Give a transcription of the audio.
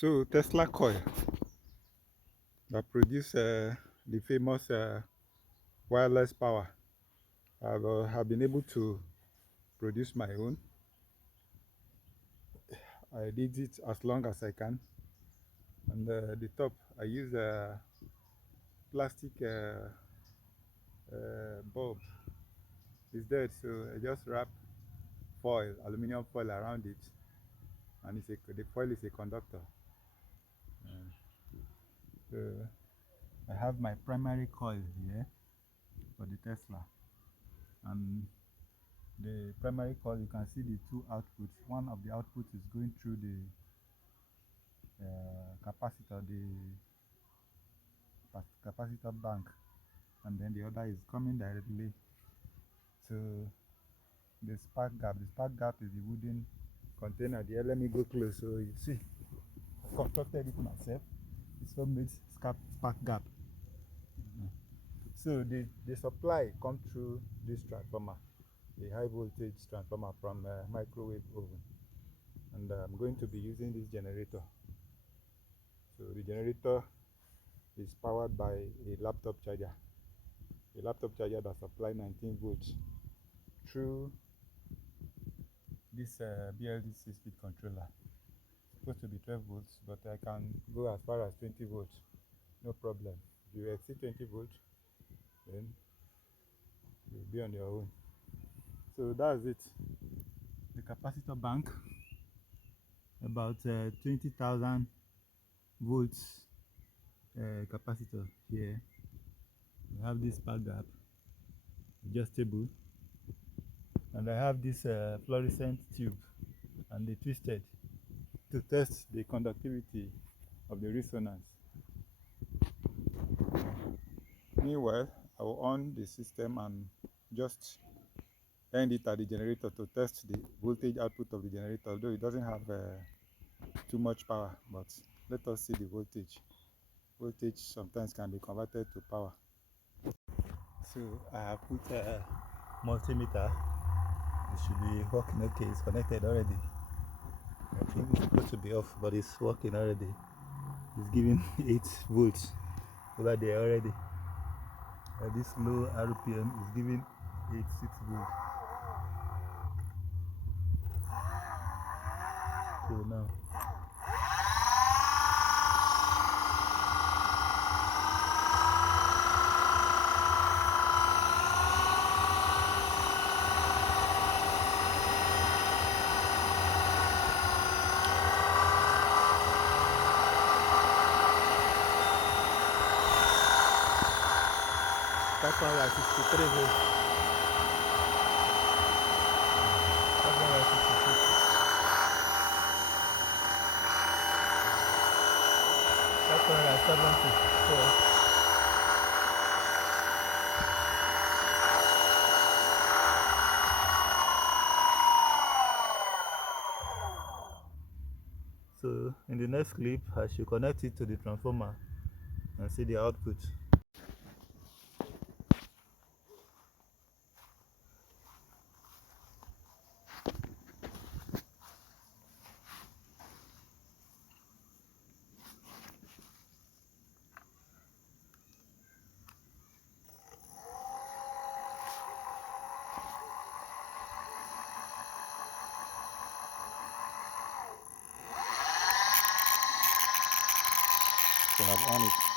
So Tesla coil that produce the famous wireless power. Have been able to produce my own. I did it as long as I can. And the top, I use a plastic bulb. It's dead, so I just wrap foil, aluminum foil around it, and the foil is a conductor. So I have my primary coil here for the Tesla, and the primary coil, you can see the two outputs. One of the outputs is going through the capacitor, capacitor bank, and then the other is coming directly to the spark gap. The spark gap is the wooden container there. Let me go close so you see. I constructed it myself. It's so made spark gap. So the supply comes through this transformer, the high voltage transformer from a microwave oven, and I'm going to be using this generator. So the generator is powered by a laptop charger that supplies 19 volts through this BLD 6-speed controller. It's supposed to be 12 volts, but I can go as far as 20 volts, no problem. If you exceed 20 volts, then you'll be on your own. So that's it. The capacitor bank, about 20,000 volts capacitor here. We have this spark gap, adjustable, and I have this fluorescent tube and the twisted to test the conductivity of the resonance. Meanwhile, I will on the system and just end it at the generator to test the voltage output of the generator, although it doesn't have too much power, but let us see the voltage. Voltage sometimes can be converted to power. So I have put a multimeter. It should be working okay. It's connected already. I think it's supposed to be off, but it's working already. It's giving 8 volts over there already. This low RPM is giving 6 volts. So now that one is 63 volts. That one is 66. That one is 74. So in the next clip, I should connect it to the transformer and see the output. So I've on it.